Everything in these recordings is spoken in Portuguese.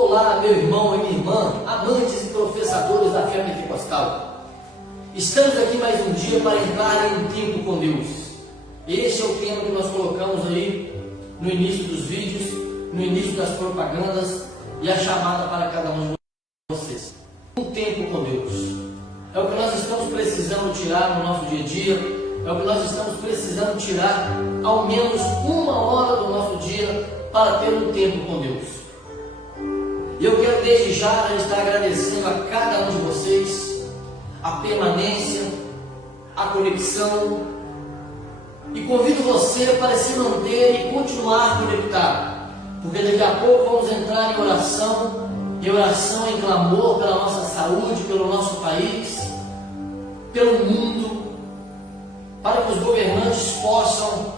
Olá, meu irmão e minha irmã, amantes e professadores da fé pentecostal. Estamos aqui mais um dia para entrar em um tempo com Deus. Este é o tema que nós colocamos aí no início dos vídeos, no início das propagandas e a chamada para cada um de vocês. Um tempo com Deus. É o que nós estamos precisando tirar no nosso dia a dia, é o que nós estamos precisando tirar ao menos uma hora do nosso dia para ter um tempo com Deus. E eu quero desde já estar agradecendo a cada um de vocês a permanência, a conexão, e convido você para se manter e continuar conectado, porque daqui a pouco vamos entrar em oração em clamor pela nossa saúde, pelo nosso país, pelo mundo, para que os governantes possam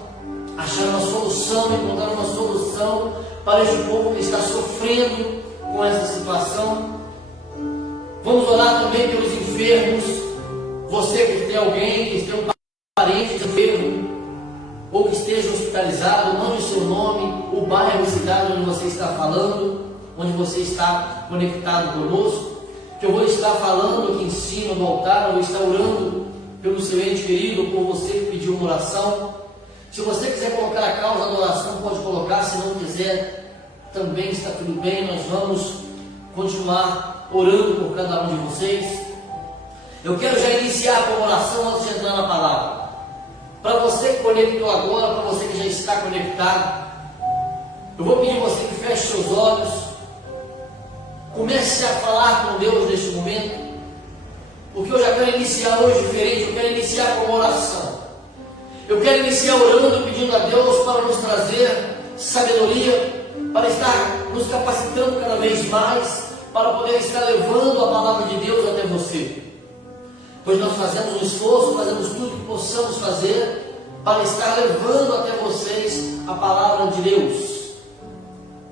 achar uma solução, encontrar uma solução para este povo que está sofrendo com essa situação. Vamos orar também pelos enfermos. Você que tem alguém, que tem um parente enfermo, ou que esteja hospitalizado, mande o seu nome, o bairro, a cidade onde você está falando, onde você está conectado conosco, que eu vou estar falando aqui em cima do altar, eu vou estar orando pelo seu ente querido, ou por você que pediu uma oração. Se você quiser colocar a causa da oração, pode colocar. Se não quiser, também está tudo bem. Nós vamos continuar orando por cada um de vocês. Eu quero já iniciar com a oração antes de entrar na palavra. Para você que conectou agora, para você que já está conectado, eu vou pedir a você que feche seus olhos, comece a falar com Deus neste momento, porque eu já quero iniciar hoje diferente. Eu quero iniciar com uma oração. Eu quero iniciar orando, pedindo a Deus para nos trazer sabedoria, para estar nos capacitando cada vez mais, para poder estar levando a palavra de Deus até você. Pois nós fazemos um esforço, fazemos tudo que possamos fazer para estar levando até vocês a palavra de Deus.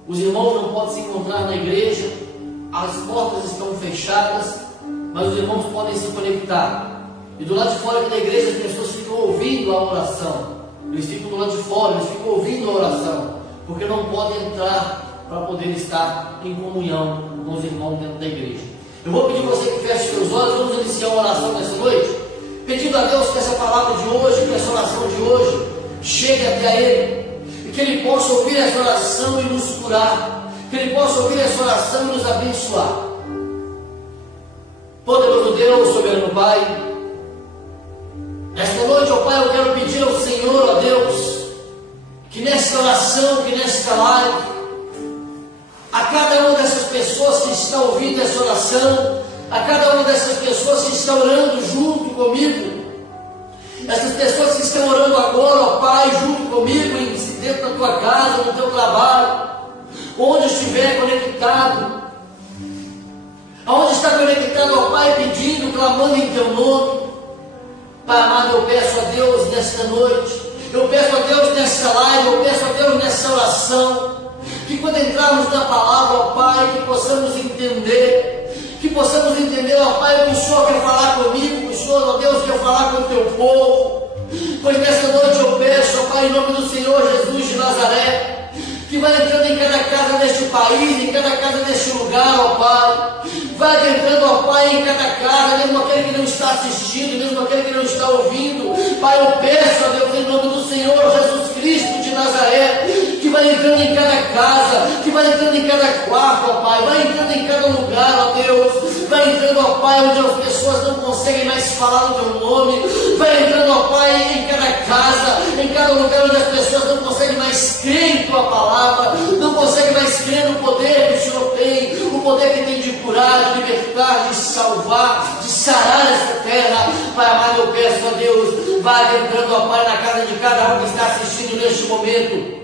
Os irmãos não podem se encontrar na igreja, as portas estão fechadas, mas os irmãos podem se conectar. E do lado de fora da igreja as pessoas ficam ouvindo a oração. Eles ficam do lado de fora, eles ficam ouvindo a oração, porque não podem entrar para poder estar em comunhão com os irmãos dentro da igreja. Eu vou pedir a você que feche seus olhos. Vamos iniciar uma oração nessa noite, pedindo a Deus que essa palavra de hoje, que essa oração de hoje chegue até Ele, e que Ele possa ouvir essa oração e nos curar, que Ele possa ouvir essa oração e nos abençoar. Poderoso Deus, soberano Pai, nesta noite, ó Pai, eu quero pedir ao Senhor, ó Deus, que nesta oração, que nesta live, a cada uma dessas pessoas que está ouvindo essa oração, a cada uma dessas pessoas que está orando junto comigo, essas pessoas que estão orando agora, ó Pai, junto comigo, dentro da tua casa, no teu trabalho, onde estiver conectado, aonde está conectado, ó Pai, pedindo, clamando em teu nome, Pai amado, eu peço a Deus nesta noite, eu peço a Deus nessa live, eu peço a Deus nessa oração, que quando entrarmos na palavra, ó Pai, que possamos entender, ó Pai, o que o Senhor quer falar comigo, que o Senhor, ó Deus, quer falar com o teu povo. Pois nesta noite eu peço, ó Pai, em nome do Senhor Jesus de Nazaré, que vai entrando em cada casa deste país, em cada casa deste lugar, ó Pai, vai entrando, ó Pai, em cada casa, mesmo aquele que não está assistindo, mesmo aquele que não está ouvindo. Pai, eu peço a Deus, em nome do Senhor Jesus Cristo de Nazaré, que vai entrando em cada casa, que vai entrando em cada quarto, ó Pai, vai entrando em cada lugar, ó Deus, vai entrando, ó Pai, onde as pessoas não conseguem mais falar o teu nome, vai entrando, ó Pai, em cada casa, em cada lugar onde as pessoas não conseguem mais crer em tua palavra, não conseguem mais crer no poder que o Senhor tem, o poder que tem de curar, de libertar, de salvar, de sarar essa terra. Pai amado, eu peço a Deus, vai entrando, ó Pai, na casa de cada um que está assistindo neste momento.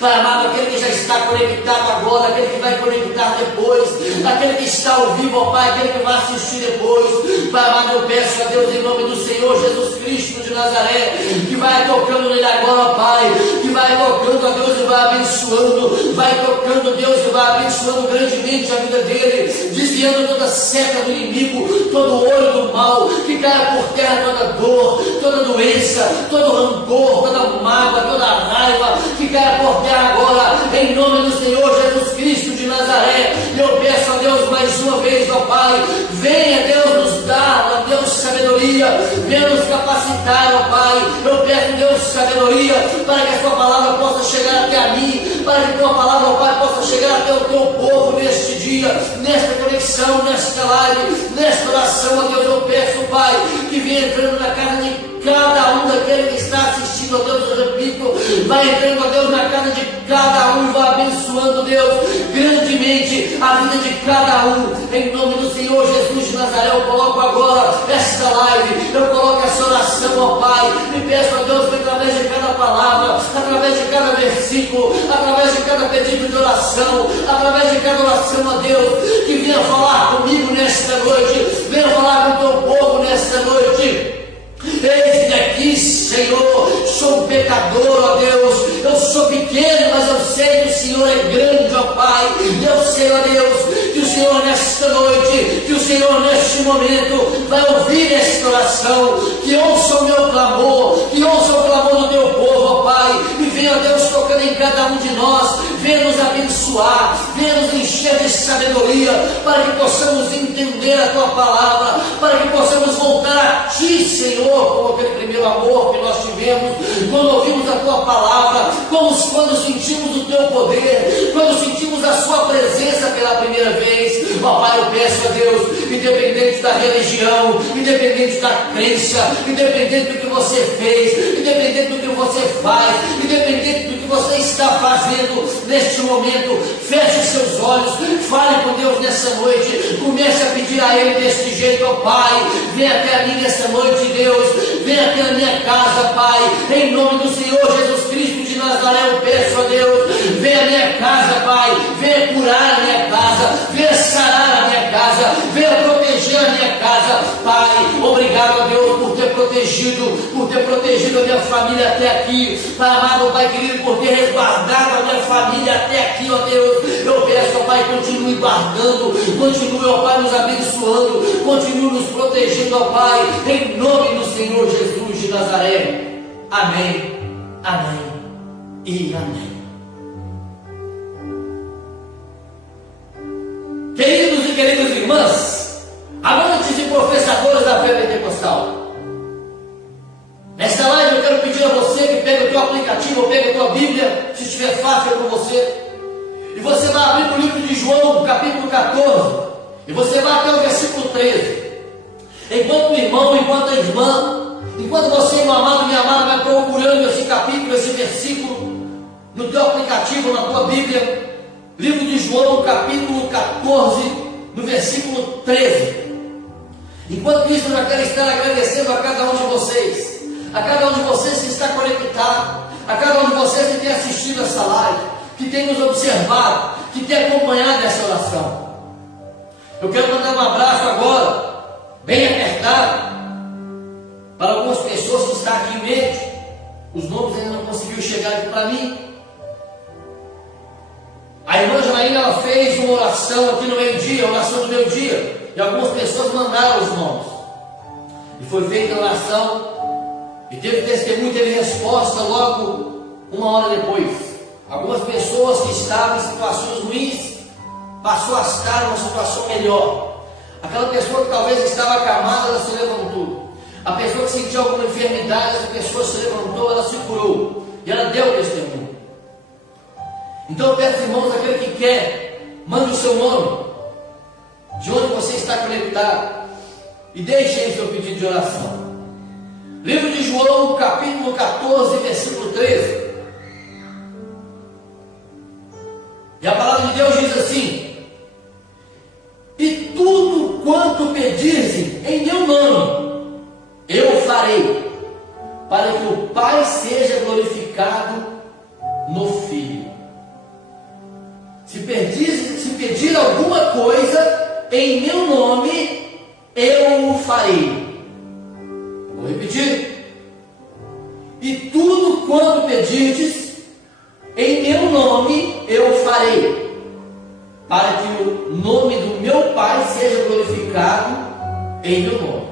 Pai amado, aquele que já está conectado agora, aquele que vai conectar depois, aquele que está ao vivo, ó Pai, aquele que vai assistir depois. Pai amado, eu peço a Deus, em nome do Senhor Jesus Cristo de Nazaré, que vai tocando nele agora, ó Pai, que vai tocando, ó Deus, e vai abençoando, vai tocando, Deus, e vai abençoando grandemente a vida dele, desviando toda seca do inimigo, todo olho do mal, que caia por terra toda dor, toda doença, todo rancor, toda mágoa, toda raiva, que caia por terra agora, em nome do Senhor Jesus Cristo de Nazaré. Eu peço a Deus mais uma vez, ó Pai, venha Deus nos dar, ó Deus, sabedoria, venha nos capacitar, ó Pai. Eu peço, Deus, sabedoria, para que a Sua palavra possa chegar até a mim, para que a Tua palavra, ó Pai, possa chegar até o Teu povo neste dia, nesta conexão, nesta live, nesta oração, ó Deus. Eu peço, Pai, que venha entrando na casa de cada um daquele que está assistindo, ó Deus, eu repito, vai entrando, ó Deus, na casa de cada um, vai abençoando, Deus, grandemente a vida de cada um, em nome do Senhor Jesus de Nazaré. Eu coloco agora esta live, eu coloco essa oração, ó Pai, e peço a Deus que através de cada palavra, através de cada versículo, através de cada pedido de oração, através de cada oração, ó Deus, que venha falar comigo nesta noite, venha falar com o Teu povo nesta noite. Eis-me aqui, Senhor, sou um pecador, ó Deus, eu sou pequeno, mas eu sei que o Senhor é grande, ó Pai, eu sei, ó Deus, que o Senhor nesta noite, que o Senhor neste momento vai ouvir esta oração, que ouça o meu clamor, que ouça o clamor do Teu povo, ó Pai, e venha, ó Deus, tocando em cada um de nós, venha nos abençoar, venha nos encher de sabedoria, para que possamos entender a Tua palavra, para que possamos voltar a Ti, Senhor, como aquele primeiro amor que nós tivemos, quando ouvimos a Tua palavra, como quando sentimos o Teu poder, quando sentimos a Sua presença pela primeira vez. Ó Pai, eu peço a Deus, independente da religião, independente da crença, independente do que você fez, independente do que você faz, independente do que você está fazendo neste momento, feche seus olhos, fale com Deus nessa noite, comece a pedir a Ele deste jeito. Ó Pai, vem até a mim nessa noite, Deus, vem até a minha casa, Pai, em nome do Senhor Jesus Cristo de Nazaré. Eu peço a Deus, vem à minha casa, Pai, venha curar a minha casa, venha sarar a minha casa, venha proteger a minha casa, Pai. Obrigado a Deus por ter protegido a minha família até aqui, Pai amado, Pai querido, por ter resguardado a minha família até aqui, ó Deus. Eu peço, ó Pai, continue guardando, continue, ó Pai, nos abençoando, continue nos protegendo, ó Pai, em nome do Senhor Jesus de Nazaré. Amém, amém e amém. Queridos e queridas irmãs, amantes e professadores da fé pentecostal, nesta live eu quero pedir a você que pegue o teu aplicativo ou pegue a tua Bíblia, se estiver fácil com você, e você vai abrir no livro de João, capítulo 14, e você vai até o versículo 13. Enquanto o irmão, enquanto a irmã, enquanto você, meu amado, minha amada, vai procurando esse capítulo, esse versículo, no teu aplicativo, na tua Bíblia, livro de João, capítulo 14, no versículo 13. Enquanto isso, eu já quero estar agradecendo a cada um de vocês, a cada um de vocês que está conectado, a cada um de vocês que tem assistido essa live, que tem nos observado, que tem acompanhado essa oração. Eu quero mandar um abraço agora, bem apertado, para algumas pessoas que estão aqui em mente. Os nomes ainda não conseguiram chegar aqui para mim. A irmã Janaína, ela fez uma oração aqui no meio-dia, a oração do meio-dia, e algumas pessoas mandaram os nomes. E foi feita a oração, e teve testemunho, teve resposta logo uma hora depois. Algumas pessoas que estavam em situações ruins passou a estar numa situação melhor. Aquela pessoa que talvez estava acamada, ela se levantou. A pessoa que sentia alguma enfermidade, essa pessoa se levantou, ela se curou, e ela deu o testemunho. Então eu peço, irmãos, aquele que quer, mande o seu nome, de onde você está conectado, e deixe aí seu pedido de oração. Livro de João, capítulo 14, versículo 13. E a palavra de Deus diz assim: e tudo quanto pedirem em meu nome, eu farei, para que o Pai seja glorificado no Filho. Se pedir alguma coisa em meu nome, eu o farei. Vou repetir. E tudo quanto pedirdes em meu nome, eu farei, para que o nome do meu Pai seja glorificado em meu nome.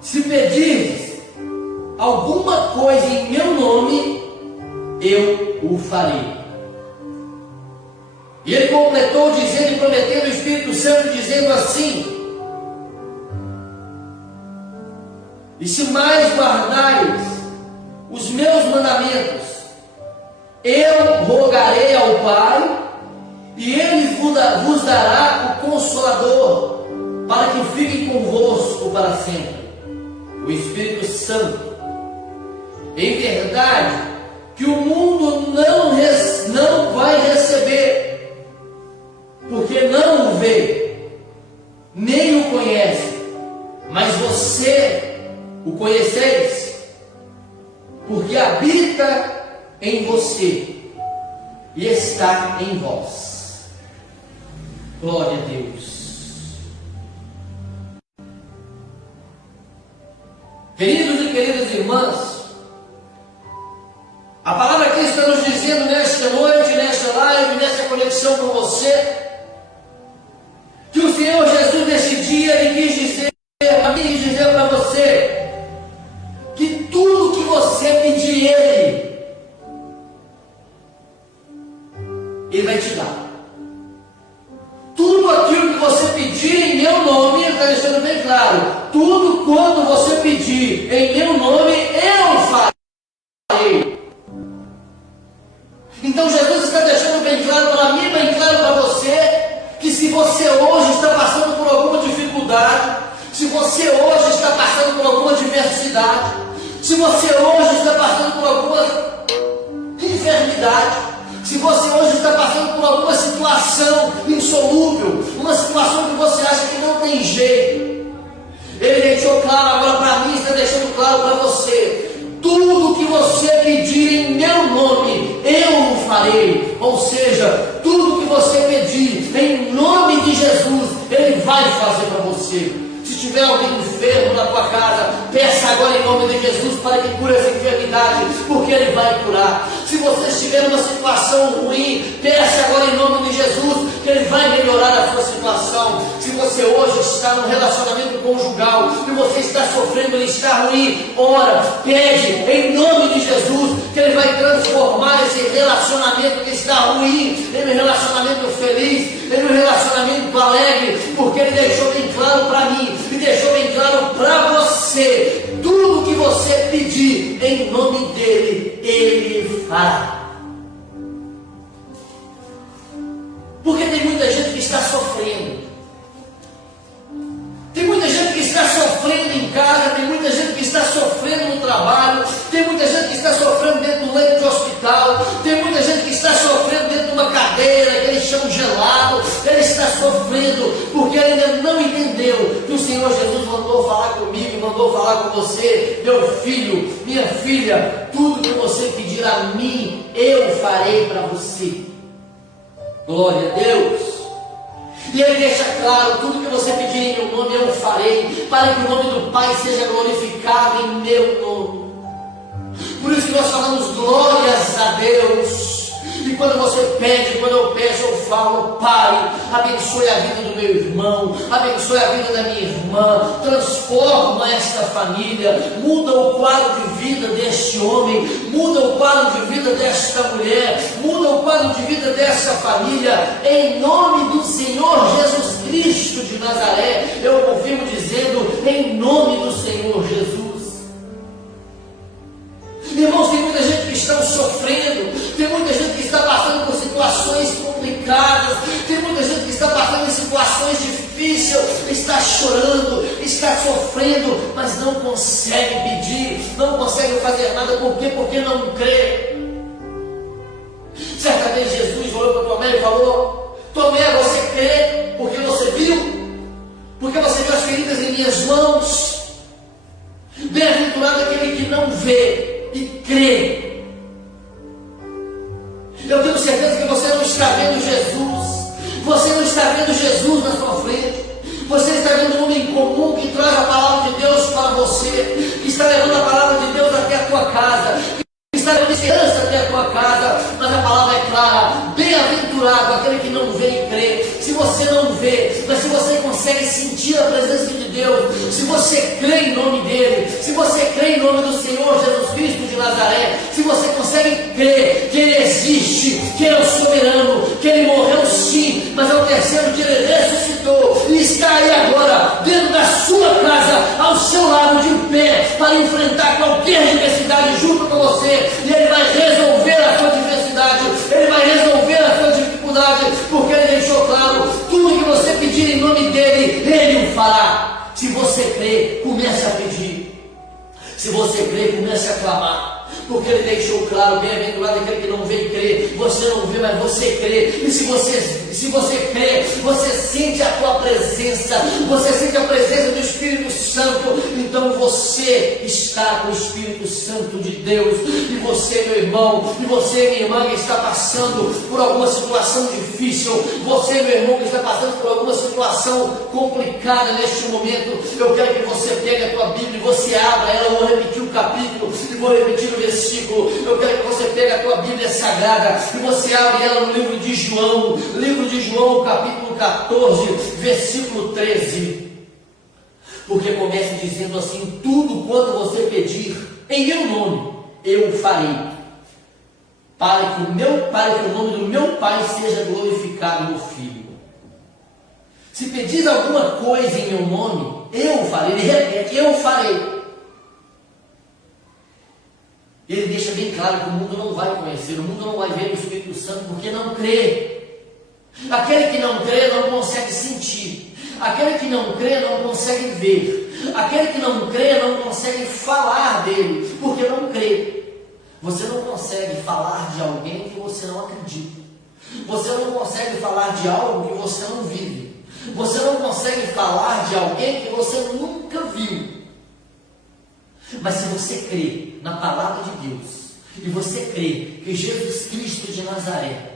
Se pedirdes alguma coisa em meu nome, eu o farei. E ele completou dizendo e prometendo o Espírito Santo, dizendo assim: e se mais guardares os meus mandamentos, eu rogarei ao Pai, e Ele vos dará o Consolador, para que fique convosco para sempre, o Espírito Santo. Em verdade, que o mundo não vai receber, porque não o vê, nem o conhece, mas você o conheceis, porque habita em você e está em vós. Glória a Deus. Queridos e queridas irmãs, a palavra aqui está nos dizendo nesta noite, nesta live, nesta conexão com você, que o Senhor Jesus nesse dia Ele quis dizer a mim e dizer para você que tudo que você pedir Ele vai te dar. Tudo aquilo que você pedir em meu nome, Ele está deixando bem claro, tudo quando você pedir em meu nome, eu farei. Então Jesus está deixando bem claro para mim, bem claro para você, que se você hoje está passando por alguma dificuldade, se você hoje está passando por alguma adversidade, se você hoje está passando por alguma enfermidade, se você hoje está passando por alguma situação insolúvel, uma situação que você acha que não tem jeito, Ele deixou claro agora para mim, está deixando claro para você: tudo que você pedir em meu nome, eu o farei. Ou seja, tudo que você pedir em nome de Jesus, Ele vai fazer para você. Se tiver alguém enfermo na tua casa, peça agora em nome de Jesus para que cure essa enfermidade, porque Ele vai curar. Se você estiver numa situação ruim, peça agora em nome de Jesus, que Ele vai melhorar a sua situação. Se você hoje está num relacionamento conjugal e você está sofrendo, ele está ruim, ora, pede em nome de Jesus, que Ele vai transformar esse relacionamento que está ruim em um relacionamento feliz, em um relacionamento alegre, porque Ele deixou bem claro para mim e deixou bem claro para você: tudo que você pedir em nome dEle, Ele fará. Porque tem muita gente que está sofrendo. Tem muita gente que está sofrendo em casa, tem muita gente que está sofrendo no trabalho, tem muita gente que está sofrendo dentro do leito de hospital, tem muita gente que está sofrendo dentro de uma cadeira, aquele chão gelado. Ele está sofrendo porque ele ainda não entendeu que o Senhor Jesus mandou falar comigo, mandou falar com você: meu filho, minha filha, tudo que você pedir a mim, eu farei para você. Glória a Deus. E Ele deixa claro: tudo que você pedir em meu nome, eu farei, para que o nome do Pai seja glorificado em meu nome. Por isso que nós falamos glórias a Deus. E quando você pede, quando eu peço, eu falo: Pai, abençoe a vida do meu irmão, abençoe a vida da minha irmã, transforma esta família, muda o quadro de vida deste homem, muda o quadro de vida desta mulher, muda o quadro de vida desta família, em nome do Senhor Jesus Cristo de Nazaré. Eu confirmo dizendo: em nome do Senhor Jesus. Irmãos, tem muita gente que está sofrendo, tem muita gente que está passando por situações complicadas, tem muita gente que está passando em situações difíceis, está chorando, está sofrendo, mas não consegue pedir, não consegue fazer nada. Por quê? Porque não crê. Certa vez Jesus olhou para Tomé e falou: Tomé, você crê porque você viu? Porque você viu as feridas em minhas mãos? Bem-aventurado aquele que não vê e crê. Eu tenho certeza que você não está vendo Jesus, você não está vendo Jesus na sua frente, você está vendo um homem comum que traz a palavra de Deus para você, que está levando a palavra de Deus até a tua casa, que está levando esperança até a tua casa. Mas a palavra é clara: bem-aventurado aquele que não vê e crê. Se você não vê, mas se você consegue sentir a presença de Deus, se você crê em nome dEle, se você crê em nome do Senhor Jesus Cristo de Nazaré, se você consegue crer ter diversidade junto com você, e Ele vai resolver a sua diversidade, Ele vai resolver a sua dificuldade, porque Ele deixou claro, tudo que você pedir em nome dEle, Ele o fará. Se você crê, comece a pedir. Se você crê, comece a clamar. Porque Ele deixou claro, bem-aventurado aquele que não vê e crê. Você não vê, mas você crê. E se você crê, você sente a tua presença, você sente a presença do Espírito Santo. Então você está com o Espírito Santo de Deus. E você, meu irmão, e você, minha irmã, que está passando por alguma situação difícil, você, meu irmão, que está passando por alguma situação complicada neste momento, eu quero que você pegue a tua Bíblia e você abra ela. Eu vou repetir o capítulo e vou repetir o versículo. Eu quero que você pegue a tua Bíblia Sagrada e você abre ela no livro de João, capítulo 14, versículo 13. Porque começa dizendo assim: tudo quanto você pedir em meu nome, eu o farei, para que o nome do meu Pai seja glorificado no Filho. Se pedis alguma coisa em meu nome, eu o farei. Ele repete: eu o farei. Ele deixa bem claro que o mundo não vai conhecer, o mundo não vai ver o Espírito Santo porque não crê. Aquele que não crê não consegue sentir. Aquele que não crê não consegue ver. Aquele que não crê não consegue falar dele porque não crê. Você não consegue falar de alguém que você não acredita. Você não consegue falar de algo que você não vive. Você não consegue falar de alguém que você nunca viu. Mas se você crê na palavra de Deus, e você crê que Jesus Cristo de Nazaré,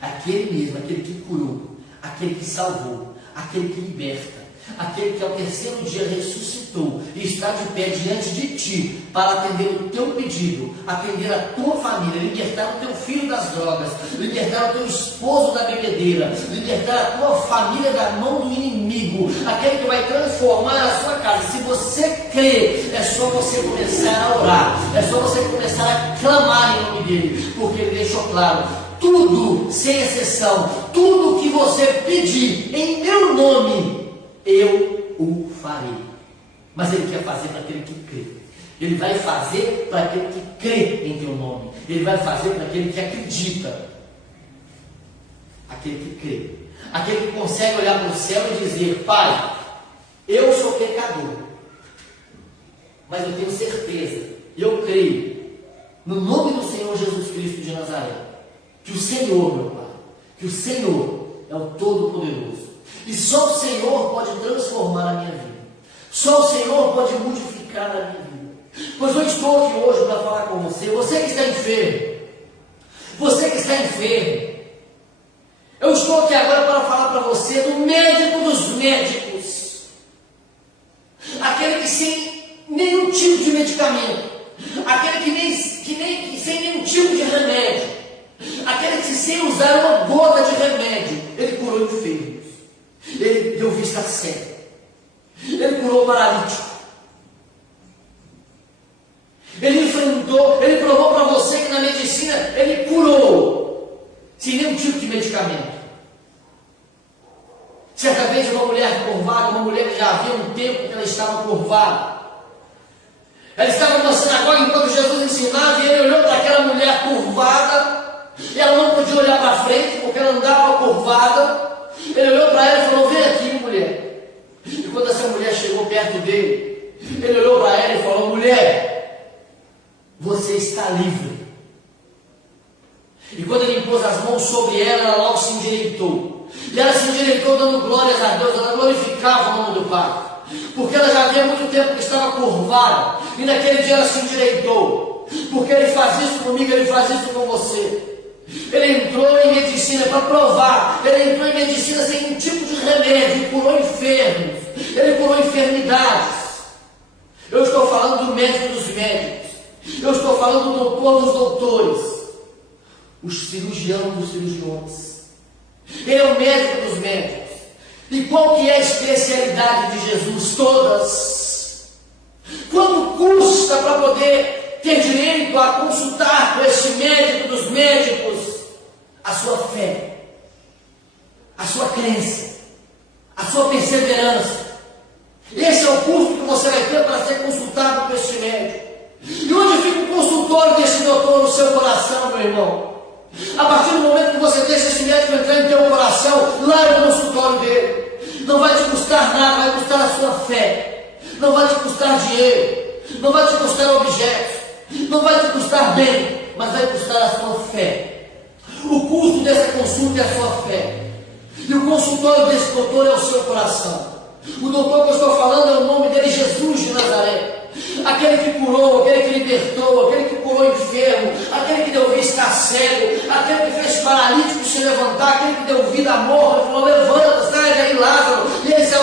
aquele mesmo, aquele que curou, aquele que salvou, aquele que liberta, aquele que ao terceiro dia ressuscitou e está de pé diante de ti para atender o teu pedido, atender a tua família, libertar o teu filho das drogas, libertar o teu esposo da bebedeira, libertar a tua família da mão do inimigo, aquele que vai transformar a sua casa. Se você crê, é só você começar a orar, é só você começar a clamar em nome dele, porque ele deixou claro: tudo, sem exceção, tudo que você pedir em meu nome, eu o farei. Mas ele quer fazer para aquele que crê. Ele vai fazer para aquele que crê em teu nome. Ele vai fazer para aquele que acredita. Aquele que crê. Aquele que consegue olhar para o céu e dizer: Pai, eu sou pecador, mas eu tenho certeza, eu creio no nome do Senhor Jesus Cristo de Nazaré, que o Senhor, meu Pai, que o Senhor é o Todo-Poderoso. E só o Senhor pode transformar a minha vida. Só o Senhor pode modificar a minha vida. Pois eu estou aqui hoje para falar com você. Você que está enfermo. Você que está enfermo. Eu estou aqui agora para falar para você do médico dos médicos. Aquele que sem nenhum tipo de medicamento. Aquele que sem nenhum tipo de remédio. Aquele que sem usar uma gota de remédio, ele curou enfermos. Ele deu vista cega. Ele curou o paralítico. Ele enfrentou, ele provou para você que na medicina ele curou, sem nenhum tipo de medicamento. Certa vez uma mulher curvada, uma mulher que já havia um tempo que ela estava curvada. Ela estava numa sinagoga enquanto Jesus ensinava, e ele olhou para aquela mulher curvada, e ela não podia olhar para frente porque ela andava curvada. Ele olhou para ela e falou: vem aqui, mulher. E quando essa mulher chegou perto dele, ele olhou para ela e falou: mulher, você está livre. E quando ele impôs as mãos sobre ela, ela logo se endireitou. E ela se endireitou dando glórias a Deus, ela glorificava o nome do Pai. Porque ela já havia muito tempo que estava curvada, e naquele dia ela se endireitou. Porque ele faz isso comigo, ele faz isso com você. Ele entrou em medicina para provar. Ele entrou em medicina sem nenhum tipo de remédio. Ele curou enfermos. Ele curou enfermidades. Eu estou falando do médico dos médicos. Eu estou falando do doutor dos doutores. O cirurgião dos cirurgiões. Ele é o médico dos médicos. E qual que é a especialidade de Jesus? Todas. Quanto custa para poder ter direito a consultar com este médico dos médicos? A sua fé, a sua crença, a sua perseverança. Esse é o custo que você vai ter para ser consultado por este médico. E onde fica o consultório desse doutor no seu coração, meu irmão? A partir do momento que você deixa esse médico entrar em teu coração, lá é o consultório dele. Não vai te custar nada, vai custar a sua fé. Não vai te custar dinheiro, não vai te custar objetos, não vai te custar bem, mas vai custar a sua fé. O custo dessa consulta é a sua fé. E o consultório desse doutor é o seu coração. O doutor que eu estou falando é o nome dele, Jesus de Nazaré. Aquele que curou, aquele que libertou, aquele que curou o enfermo, aquele que deu vista a cego, aquele que fez paralítico se levantar, aquele que deu vida a morto, ele falou: levanta, sai daí, Lázaro. E ele saiu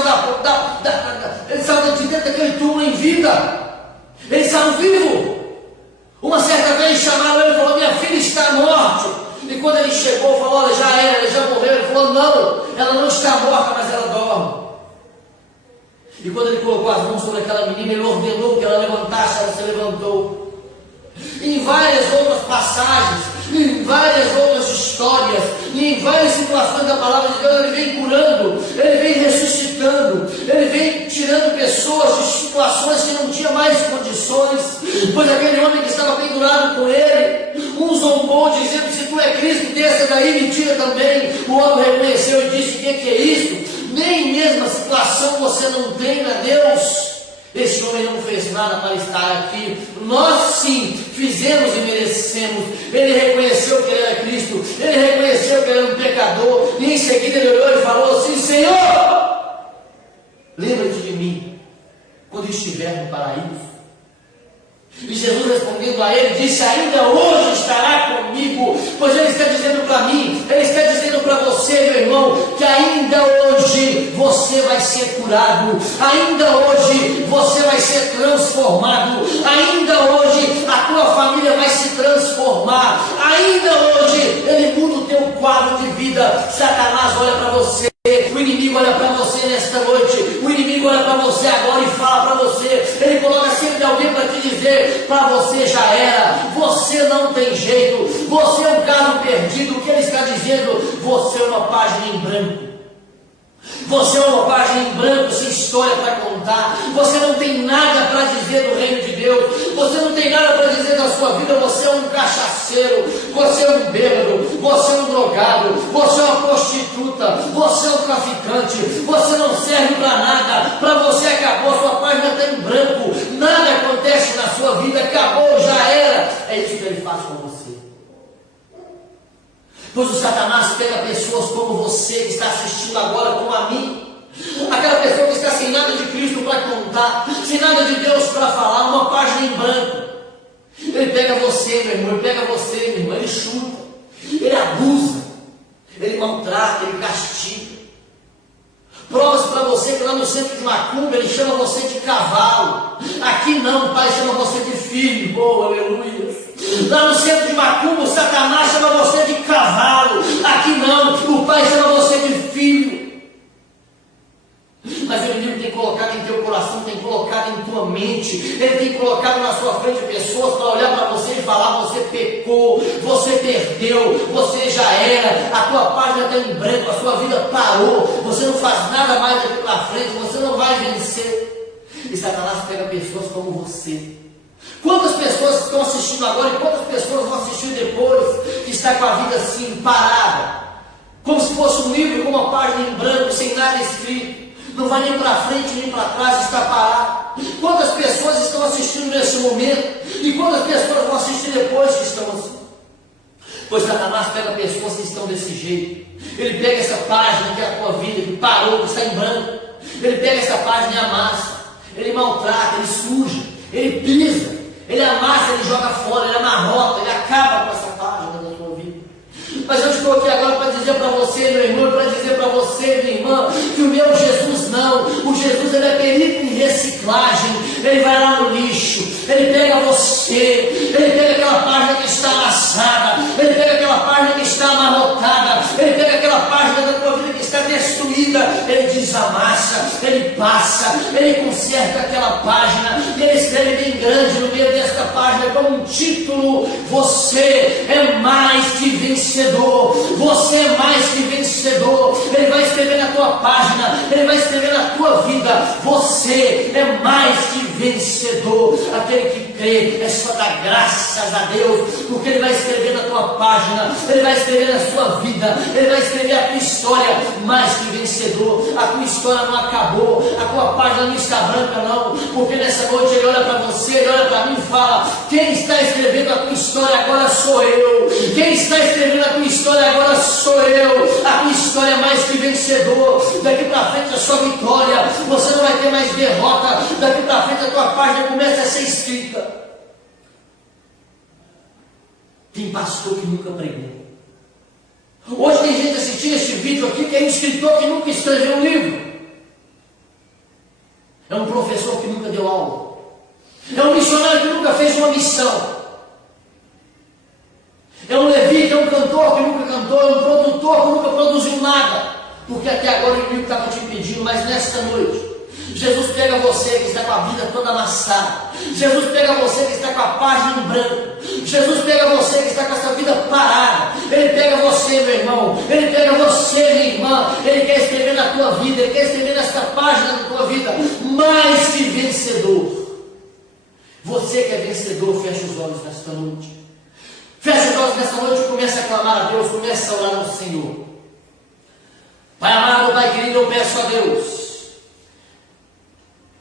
ele saiu de dentro daquele túmulo em vida. Ele saiu vivo. Uma certa vez chamaram ele e falou: minha filha está morta. E quando ele chegou, falou: olha, já era, ele já morreu. Ele falou: não, ela não está morta, mas ela dorme. E quando ele colocou as mãos sobre aquela menina, ele ordenou que ela levantasse, ela se levantou. E em várias outras passagens, em várias outras histórias, e em várias situações da palavra de Deus, ele vem curando, ele vem ressuscitando, ele vem tirando pessoas de situações que não tinham mais condições, pois aquele homem que estava pendurado com ele, um zombou dizendo: se tu é Cristo, desça daí, mentira também. O homem reconheceu e disse: o que é isso? Nem mesmo a situação você não tem, a Deus. Esse homem não fez nada para estar aqui. Nós sim fizemos e merecemos. Ele reconheceu que ele era Cristo, ele reconheceu que ele era um pecador, e em seguida ele olhou e falou assim: Senhor, lembra-te de mim quando estiver no paraíso. E Jesus, respondendo a ele, disse: ainda hoje estará comigo. Pois ele está dizendo para mim, ele está dizendo para você, meu irmão, que ainda hoje você vai ser curado, ainda hoje você vai ser transformado, ainda hoje a tua família vai se transformar, ainda hoje ele muda o teu quadro de vida. Satanás olha para você, o inimigo olha para você nesta noite, o inimigo olha para você agora e fala para você, ele coloca sempre alguém para te dizer: para você já era, você não tem jeito, você é um caso perdido. O que ele está dizendo? Você é uma página em branco. Você é uma página em branco, sem história para contar. Você não tem nada para dizer do reino de Deus. Você não tem nada para dizer da sua vida. Você é um cachaceiro, você é um bêbado, você é um drogado, você é uma prostituta, você é um traficante. Você não serve para nada. Para você acabou, sua página está em branco. Nada acontece na sua vida, acabou, já era. É isso que ele faz com você. Pois o Satanás pega pessoas como você, que está assistindo agora, como a mim, aquela pessoa que está sem nada de Cristo para contar, sem nada de Deus para falar, uma página em branco. Ele pega você, meu irmão, ele pega você, minha irmã, ele chuta, ele abusa, ele maltrata, ele castiga. Provas para você que lá no centro de Macumba ele chama você de cavalo. Aqui não, o Pai chama você de filho. Boa, aleluia. Lá no centro de Macumba, o Satanás chama você de cavalo. Aqui não, o Pai chama você de filho. Mas o inimigo tem colocado em teu coração, tem colocado em tua mente, ele tem colocado na sua frente pessoas para olhar para você e falar: você pecou, você perdeu, você já era, a tua página está em branco, a sua vida parou, você não faz nada mais daqui para frente, você não vai vencer. E Satanás pega pessoas como você. Quantas pessoas estão assistindo agora e quantas pessoas vão assistir depois, que está com a vida assim, parada, como se fosse um livro com uma página em branco, sem nada escrito, não vai nem para frente nem para trás, está parado. Quantas pessoas estão assistindo nesse momento e quantas pessoas vão assistir depois que estão assim? Pois Satanás pega pessoas que estão desse jeito. Ele pega essa página que é a tua vida, que parou, que está em branco, ele pega essa página e amassa, ele maltrata, ele suja, ele pisa, ele amassa, ele joga fora, ele amarrota, ele acaba com essa página da tua vida. Mas eu estou aqui agora para dizer para você, meu irmão, para dizer para você, minha irmã, que o meu Jesus não, o Jesus ele é perito em reciclagem, ele vai lá no lixo, ele pega você, ele pega aquela página que está amassada, ele pega aquela página que está amarrotada, ele pega aquela página da tua vida que está destruída, ele desamassa, ele passa, ele conserta aquela página, e ele escreve bem grande no meio desta página como um título: você é mais que vencedor, você é mais que vencedor. Ele vai escrever na tua página, ele vai escrever na tua vida: você é mais que vencedor. Aquele que crê, é só dar graças a Deus, porque Ele vai escrever na tua página, Ele vai escrever na sua vida, Ele vai escrever a tua história mais que vencedor. A tua história não acabou, a tua página não está branca não, porque nessa noite Ele olha para você, Ele olha para mim e fala: quem está escrevendo a tua história agora sou eu, quem está escrevendo a tua história agora sou eu, a tua história é mais que vencedor. Daqui para frente a sua vitória, você não vai ter mais derrota, daqui para frente a tua página começa a ser escrita. Tem pastor que nunca pregou. Hoje tem gente assistindo este vídeo aqui que é um escritor que nunca escreveu um livro, é um professor que nunca deu aula, é um missionário que nunca fez uma missão, é um levita, é um cantor que nunca cantou, é um produtor que nunca produziu nada, porque até agora o inimigo estava te pedindo. Mas nesta noite Jesus pega você que está com a vida toda amassada, Jesus pega você que está com a página em branco, Jesus pega você que está com essa vida parada, Ele pega você, meu irmão, Ele pega você, minha irmã, Ele quer escrever na tua vida, Ele quer escrever nesta página da tua vida mais que vencedor. Você que é vencedor, fecha os olhos nesta noite, fecha os olhos nesta noite e comece a clamar a Deus, comece a orar ao Senhor. Pai amado, Pai querido, eu peço a Deus,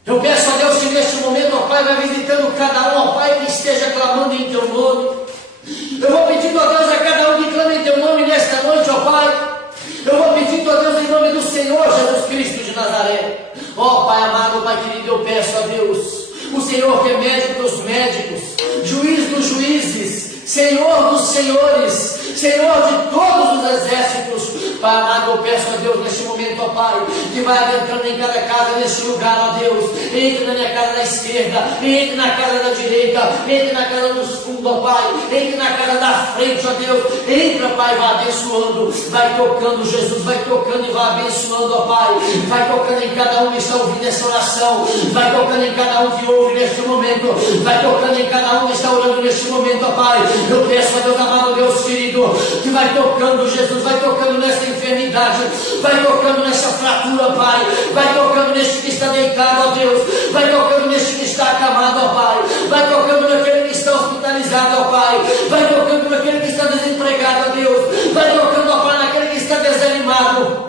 eu peço a Deus que neste momento, ó Pai, vai visitando cada um, ó Pai, que esteja clamando em Teu nome. Eu vou pedindo a Deus a cada um que clame em Teu nome nesta noite, ó Pai. Eu vou pedindo a Deus em nome do Senhor Jesus Cristo de Nazaré. Ó Pai amado, Pai querido, eu peço a Deus, o Senhor que é médico dos médicos, juiz dos juízes, Senhor dos senhores, Senhor de todos os exércitos. Pai amado, eu peço a Deus neste momento, ó Pai, que vai adentrando em cada casa neste lugar, ó Deus. Entre na minha casa da esquerda, entre na casa da direita, entre na casa dos fundos, ó Pai, entre na casa da frente, ó Deus. Entra, Pai, vai abençoando, vai tocando, Jesus, vai tocando e vai abençoando, ó Pai. Vai tocando em cada um que está ouvindo essa oração, vai tocando em cada um que ouve neste momento, vai tocando em cada um que está orando neste momento, ó Pai. Eu peço a Deus amado, Deus querido, que vai tocando, Jesus, vai tocando nesta enfermidade, vai tocando nessa fratura, Pai, vai tocando neste que está deitado, ó Deus, vai tocando neste que está acamado, ó Pai, vai tocando naquele que está hospitalizado, ó Pai, vai tocando naquele que está desempregado, ó Deus, vai tocando, ó Pai, naquele que está desanimado.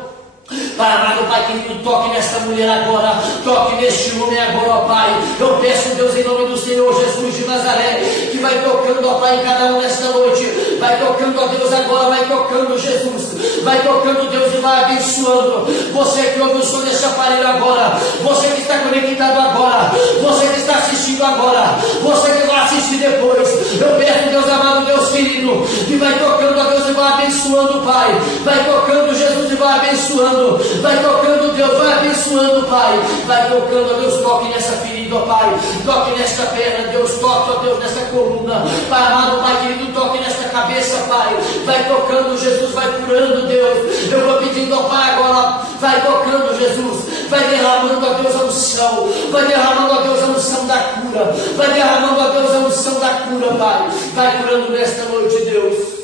Pai amado, Pai querido, toque nesta mulher agora, toque neste homem agora, ó Pai. Eu peço, Deus, em nome do Senhor Jesus de Nazaré, que vai tocando, ó Pai, em cada um nesta noite, vai tocando, ó Deus, agora, vai tocando, Jesus, vai tocando, Deus, e vai abençoando. Você que ouve o som desse aparelho agora, você que está conectado agora, você que está assistindo agora, você que vai assistir depois, eu peço, Deus amado, Deus querido, que vai tocando, ó Deus, e vai abençoando, Pai, vai tocando, Jesus, e vai abençoando. Vai tocando, Deus, vai abençoando, Pai. Vai tocando, ó Deus, toque nessa ferida, ó Pai. Toque nesta perna, Deus, toque, ó Deus, nessa coluna. Pai amado, Pai querido, toque nesta cabeça, Pai. Vai tocando, Jesus, vai curando, Deus. Eu vou pedindo, ó Pai, agora, vai tocando, Jesus. Vai derramando, ó Deus, a unção. Vai derramando, ó Deus, a unção da cura. Vai derramando, ó Deus, a unção da cura, Pai. Vai curando nesta noite, Deus.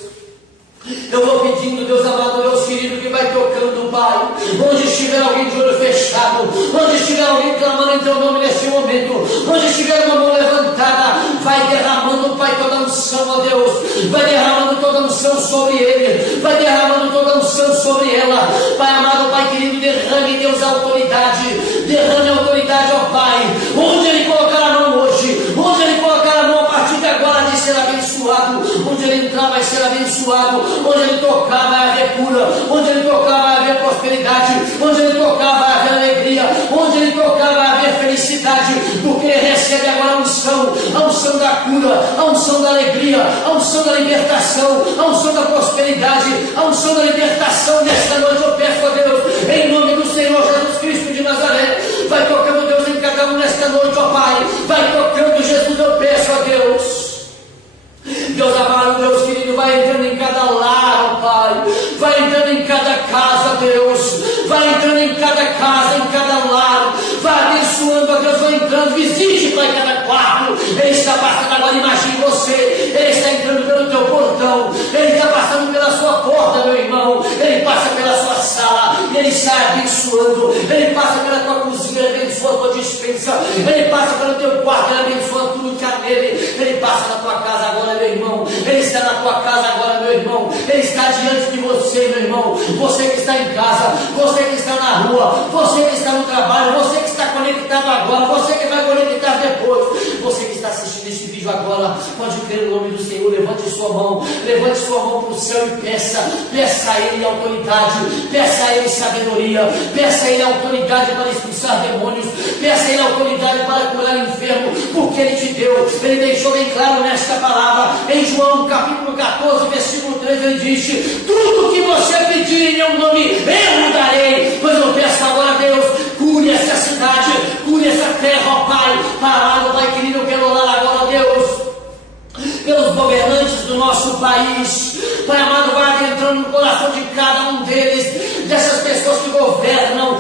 Eu vou pedindo, Deus amado, Deus querido, que vai tocando, Pai. Onde estiver alguém de olho fechado, onde estiver alguém clamando em Teu nome neste momento, onde estiver uma mão levantada, vai derramando, Pai, toda a unção, ó Deus. Vai derramando toda a unção sobre ele, vai derramando toda a unção sobre ela. Pai amado, Pai querido, derrame, Deus, a autoridade, derrame a autoridade, ó Pai. Onde ele colocar a mão hoje, onde ele colocar a mão a partir de agora, de ser abençoado. Onde ele entrar, vai ser abençoado. Onde ele tocar, vai haver cura. Onde ele tocar, vai haver prosperidade. Onde ele tocar, vai haver alegria. Onde ele tocar, vai haver felicidade. Porque ele recebe agora a unção da cura, a unção da alegria, a unção da libertação, a unção da prosperidade, a unção da libertação. Nesta noite eu peço a Deus, em nome do Senhor Jesus Cristo de Nazaré, vai tocando, Deus, em cada um nesta noite, ó Pai. Vai tocando, Jesus, eu peço a Deus. Deus amado, Deus querido, vai entrando em cada lar, ó Pai. Vai entrando em cada casa, Deus. Vai entrando em cada casa, em cada lar. Vai abençoando, ó Deus, vai entrando. Visite, Pai, cada quarto. Ele está passando agora, imagine você. Ele está entrando pelo teu portão. Ele está passando pela sua porta, meu irmão. Ele passa pela sua sala. Ele sai abençoando. Ele passa pela tua cozinha, ele abençoa a tua despensa. Ele passa pelo teu quarto, ele abençoa tudo que há nele. passa na tua casa agora, meu irmão. Ele está na tua casa agora, meu irmão. Ele está diante de você, meu irmão. Você que está em casa, você que está na rua, você que está no trabalho, você que está conectado agora, você que vai conectar depois, você que está assistindo esse vídeo agora, pode crer no nome do Senhor. Levante sua mão para o céu e peça a Ele autoridade, peça a Ele sabedoria, peça a Ele autoridade para expulsar demônios, peça a Ele autoridade para curar enfermo, porque Ele te deu. Ele deixou bem claro nesta palavra, em João capítulo 14, versículo 13, Ele diz: tudo que você pedir em meu nome, eu darei. Pois eu peço agora a Deus, cure essa cidade, cure essa terra, ó Pai. Parado, Pai querido, eu quero orar agora, ó Deus, pelos governantes do nosso país. Pai amado, vai adentrando no coração de cada um deles, dessas pessoas que governam,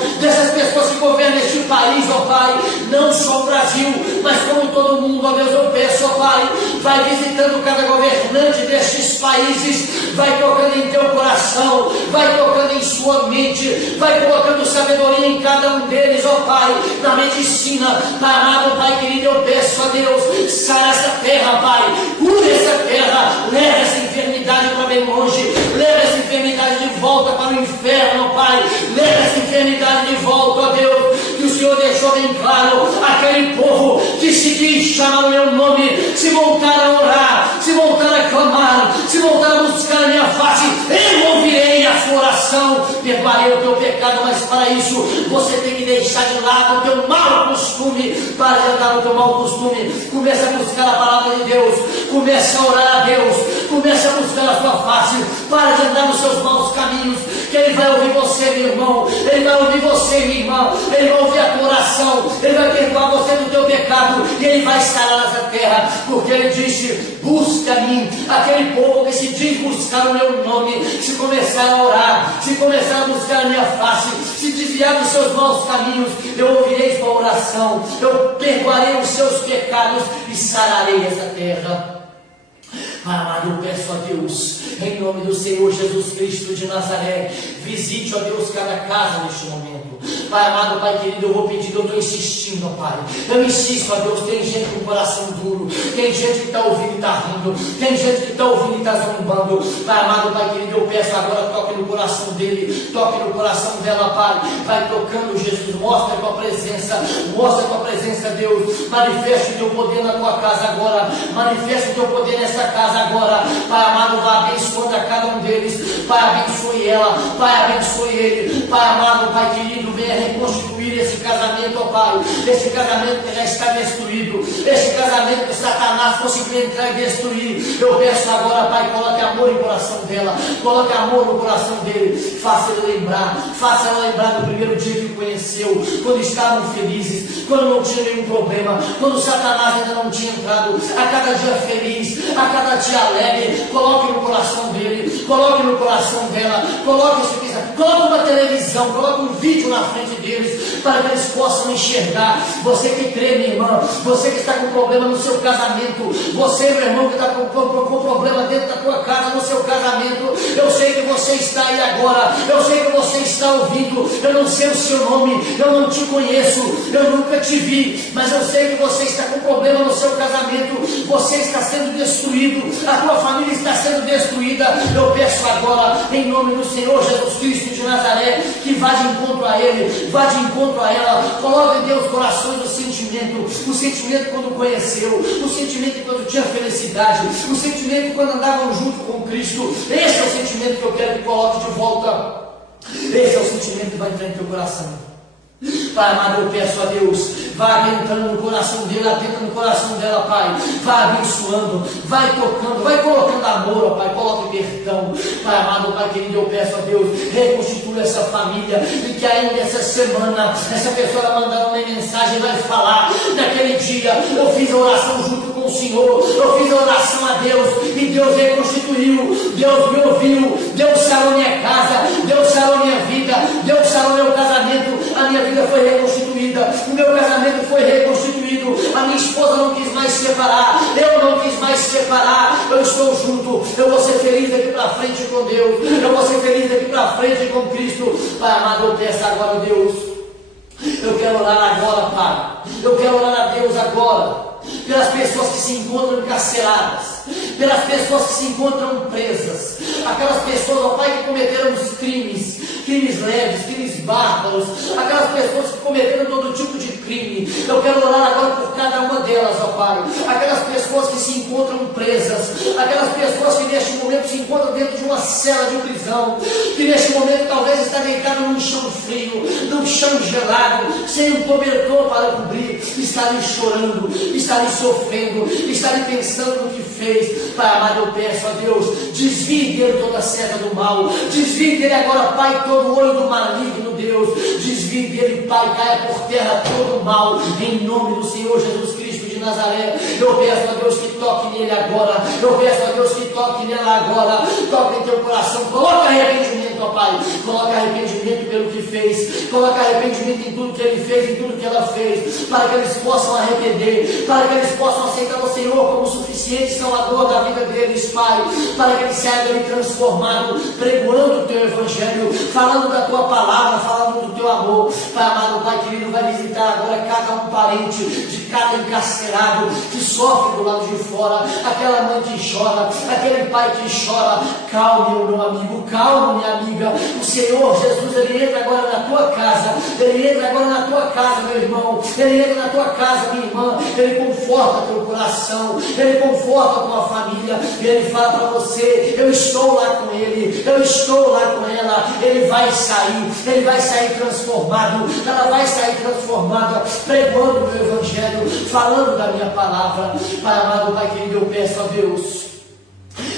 este país, ó Pai, não só o Brasil, mas como todo mundo, ó Deus, eu peço, ó Pai, vai visitando cada governante destes países, vai tocando em teu coração, vai tocando em sua mente, vai colocando sabedoria em cada um deles, ó Pai, na medicina. Pai amado, Pai querido, eu peço a Deus, sara essa terra, Pai, cura essa terra, leva essa enfermidade para bem longe, leva essa enfermidade de volta para o inferno, Pai, leva essa enfermidade de volta, ó Deus, que o Senhor deixou bem claro, aquele povo que se diz chamar o meu nome, se voltar a orar, se voltar a clamar, se voltar a buscar a minha face, eu ouvirei a sua oração, perdoarei o teu pecado. Mas para isso, você tem que deixar de lado o teu mau costume, para de andar no teu mau costume, começa a buscar a palavra de Deus, começa a orar a Deus, começa a buscar a sua face, para de andar nos seus maus caminhos, que Ele vai ouvir você, meu irmão, Ele vai ouvir você, minha irmã, Ele vai ouvir a tua oração, Ele vai perdoar você do teu pecado, e Ele vai sarar nessa terra, porque Ele disse: busca a mim. Aquele povo que se diz buscar o meu nome, se começar a orar, se começar a buscar a minha face, se desviar dos seus maus caminhos, eu ouvirei sua oração, eu perdoarei os seus pecados e sararei essa terra. Pai amado, eu peço a Deus, em nome do Senhor Jesus Cristo de Nazaré, visite, ó Deus, cada casa neste momento. Pai amado, Pai querido, eu vou pedir, eu estou insistindo, ó Pai, eu insisto, ó Deus, tem gente com o coração duro, tem gente que está ouvindo e está rindo, tem gente que está ouvindo e está zombando. Pai amado, Pai querido, eu peço agora, toque no coração dele, toque no coração dela, Pai, vai tocando, Jesus, mostra a tua presença, Deus, manifeste o teu poder na tua casa agora, manifeste o teu poder nesta casa agora. Pai amado, vai abençoando a cada um deles, Pai, abençoe ela, Pai, abençoe ele, Pai amado, Pai querido, venha reconstituir esse casamento, ó Pai, esse casamento que já está destruído, esse casamento que Satanás conseguiu entrar e destruir. Eu peço agora, Pai, coloque amor no coração dela, coloque amor no coração dele, faça ela lembrar do primeiro dia que o conheceu, quando estavam felizes, quando não tinha nenhum problema, quando Satanás ainda não tinha entrado, a cada dia feliz, a cada dia alegre. Coloque no coração dele, coloque no coração dela, coloque uma televisão, coloque um vídeo na frente deles, para que eles possam enxergar. Você que crê, minha irmã, você que está com problema no seu casamento, você, meu irmão, que está com problema dentro da tua casa, no seu casamento, eu sei que você está aí agora, eu sei que você está ouvindo, eu não sei o seu nome, eu não te conheço, eu nunca te vi, mas eu sei que você está com problema no seu casamento, você está sendo destruído, a tua família está sendo destruída. Eu peço agora, em nome do Senhor Jesus Cristo de Nazaré, que vá de encontro a ele, vá de encontro a ela, coloque em Deus corações o sentimento quando conheceu, o sentimento quando tinha felicidade, o sentimento quando andavam junto com Cristo. Esse é o sentimento que eu quero que coloque de volta, esse é o sentimento que vai entrar em teu coração. Pai amado, eu peço a Deus, vai adentrando no coração dele, adentra no coração dela, Pai, vai abençoando, vai tocando, vai colocando amor, ó Pai, coloque perdão. Pai amado, Pai querido, eu peço a Deus, reconstitua essa família, e que ainda essa semana, essa pessoa vai mandar uma mensagem, vai falar: naquele dia eu fiz a oração junto com o Senhor, eu fiz a oração a Deus, e Deus reconstituiu, Deus me ouviu, Deus sarou minha casa, Deus sarou minha vida, Deus sarou meu casamento, a minha vida foi reconstituída, o meu casamento foi reconstituído, a minha esposa não quis mais separar, eu não quis mais separar, eu estou junto, eu vou ser feliz daqui para frente com Deus, eu vou ser feliz daqui para frente com Cristo. Pai amado, eu peço agora, Deus, eu quero orar agora, Pai, eu quero orar a Deus agora, pelas pessoas que se encontram encarceradas, pelas pessoas que se encontram presas, aquelas pessoas, ó Pai, que cometeram os crimes leves, crimes bárbaros, aquelas pessoas que cometeram todo tipo de crime. Eu quero orar agora por cada uma delas, ó Pai, aquelas pessoas que se encontram presas, aquelas pessoas que neste momento se encontram dentro de uma cela de prisão, que neste momento talvez está deitado num chão frio, num chão gelado, sem um cobertor para cobrir, está ali chorando, está ali sofrendo, está ali pensando no que fez. Pai amado, eu peço a Deus, desvie dele toda a seta do mal, desvie dele agora, Pai, todo o olho do maligno, Deus, desvie dele, Pai, caia por terra todo o mal, em nome do Senhor Jesus Cristo de Nazaré. Eu peço a Deus que toque nele agora, eu peço a Deus que toque nela agora, toque em teu coração, coloca arrependimento, ó Pai, coloca arrependimento pelo que fez, coloca arrependimento em tudo que ele fez, em tudo que ela fez, para que eles possam arrepender, para que eles possam aceitar o Senhor como suficiente Salvador da vida deles, Pai, para que eles saiam ali transformados, pregando o teu Evangelho, falando da tua palavra, falando do teu amor. Pai amado, Pai querido, vai visitar agora cada um parente de cada encarcerado que sofre do lado de fora, aquela mãe que chora, aquele pai que chora. Calme, meu amigo, calma, minha amiga. O Senhor Jesus, ele entra agora na tua casa, ele entra agora na tua casa, meu irmão, ele entra na tua casa, minha irmã, ele conforta teu coração, ele conforta a tua família, e ele fala para você: eu estou lá com ele, eu estou lá com ela. Ele vai sair transformado, ela vai sair transformada, pregando o meu Evangelho, falando da minha palavra. Pai amado, Pai querido, eu peço a Deus,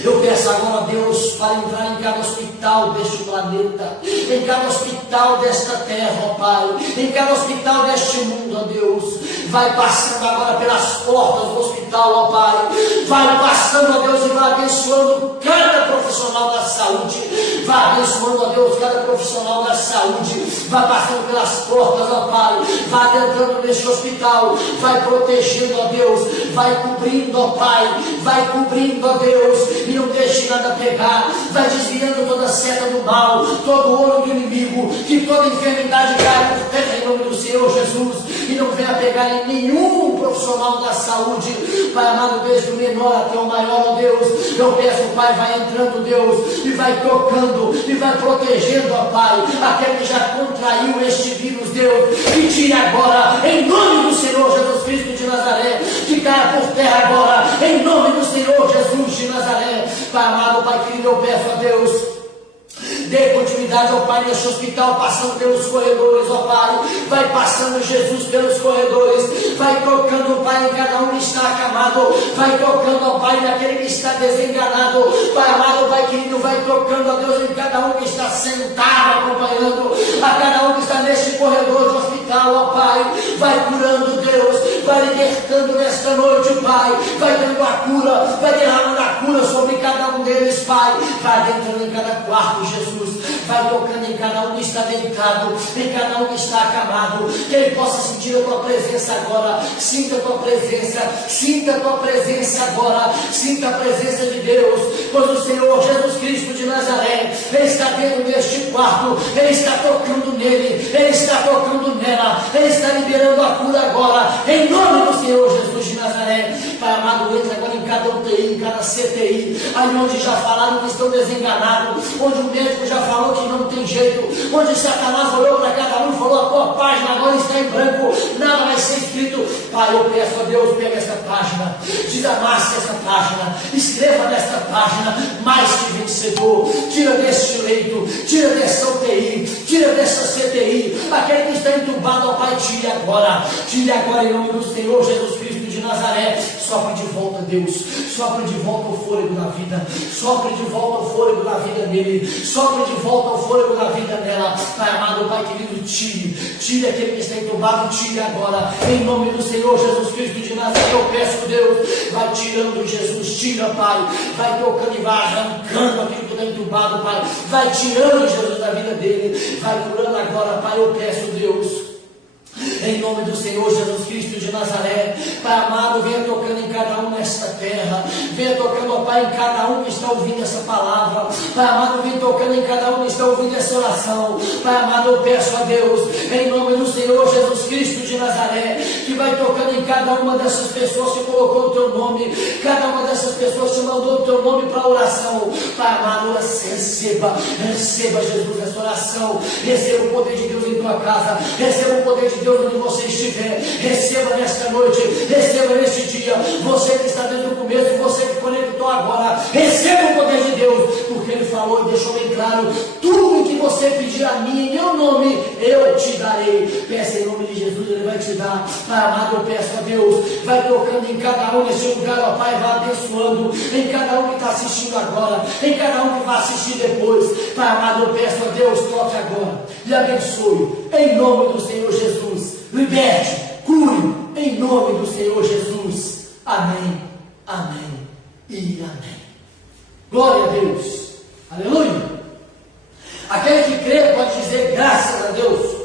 eu peço agora a Deus para entrar em cada hospital deste planeta, em cada hospital desta terra, ó Pai, em cada hospital deste mundo, ó Deus. Vai passando agora pelas portas do hospital, ó Pai, vai passando, ó Deus, e vai abençoando cada profissional da saúde, vai abençoando, ó Deus, cada profissional da saúde, vai passando pelas portas, ó Pai, vai entrando neste hospital, vai protegendo, ó Deus, vai cobrindo, ó Pai, vai cobrindo, ó Deus, e não deixe nada pegar, vai desviando toda a seta do mal, todo o olho do inimigo, que toda enfermidade caia por terra em nome do Senhor Jesus, e não venha pegar em nenhum profissional da saúde. Pai amado, desde o menor até o maior, ó Deus, eu peço, Pai, vai entrando, Deus, e vai tocando, e vai protegendo, ó Pai, aquele que já contraiu este vírus, Deus, que tire agora, em nome do Senhor Jesus Cristo de Nazaré, que caia por terra agora, em nome do Senhor Jesus de Nazaré. Pai amado, Pai querido, eu peço a Deus, dê continuidade, ó Pai, neste hospital, passando pelos corredores, ó Pai, vai passando Jesus pelos corredores, vai tocando, Pai, em cada um que está acamado, vai tocando, ó Pai, naquele que está desenganado, Pai amado, Pai querido, vai tocando, ó Deus, em cada um que está sentado, acompanhando, a cada um que está neste corredor do hospital, ó Pai, vai curando, Deus, vai libertando nesta noite, Pai, vai dando a cura, vai derramando a cura sobre cada um deles, Pai, vai adentrando em cada quarto, Jesus, vai tocando em cada um que está deitado, em cada um que está acamado, que ele possa sentir a tua presença agora. Sinta a tua presença, sinta a tua presença agora, sinta a presença de Deus, pois o Senhor Jesus Cristo de Nazaré, ele está dentro deste quarto, ele está tocando nele, ele está tocando nela, ele está liberando a cura agora, em nome do Senhor Jesus de Nazaré. Pai amado, entra agora em cada UTI, em cada CTI, aí onde já falaram que estão desenganados, onde o médico já falou que não tem jeito, onde Satanás olhou para cada um e falou: a tua página agora está em branco, nada vai ser escrito. Pai, eu peço a Deus, pega esta página, desamasse essa página, escreva nesta página: mais que vencedor. Tira deste leito, tira dessa UTI, tira dessa CTI, aquele que está entubado, ó Pai, tire agora em nome do Senhor Jesus Cristo de Nazaré. Sopra de volta, Deus, sopra de volta o fôlego da vida, sopra de volta o fôlego da vida dele, sopra de volta o fôlego da vida dela. Pai amado, Pai querido, tire aquele que está entubado, tire agora, em nome do Senhor Jesus Cristo de Nazaré. Eu peço, Deus, vai tirando, Jesus, tira, Pai, vai tocando e vai arrancando aquilo que está entubado, Pai, vai tirando, Jesus, da vida dele, vai curando agora, Pai. Eu peço, Deus, Em nome do Senhor Jesus Cristo de Nazaré, Pai amado, venha tocando em cada um nesta terra, venha tocando, ó Pai, em cada um que está ouvindo essa palavra, Pai amado, venha tocando em cada um que está ouvindo essa oração, Pai amado, eu peço a Deus, em nome do Senhor Jesus Cristo de Nazaré, que vai tocando em cada uma dessas pessoas que colocou o teu nome, cada uma dessas pessoas que mandou o teu nome para a oração, Pai amado, receba Jesus essa oração, receba o poder de Deus em tua casa, receba o poder de Deus onde você estiver, receba nesta noite, receba neste dia, você que está desde o começo, você que conectou agora, receba o poder de Deus, porque Ele falou e deixou bem claro, tudo que você pedir a mim, em meu nome, eu te darei. Peça em nome de Jesus, Ele vai te dar. Pai amado, eu peço a Deus, vai tocando em cada um neste lugar, ó Pai, vai abençoando, em cada um que está assistindo agora, em cada um que vai assistir depois. Pai amado, eu peço a Deus, toque agora, e abençoe, em nome do Senhor Jesus. Liberte, cure, em nome do Senhor Jesus. Amém, amém e amém. Glória a Deus. Aleluia. Aquele que crê pode dizer graças a Deus.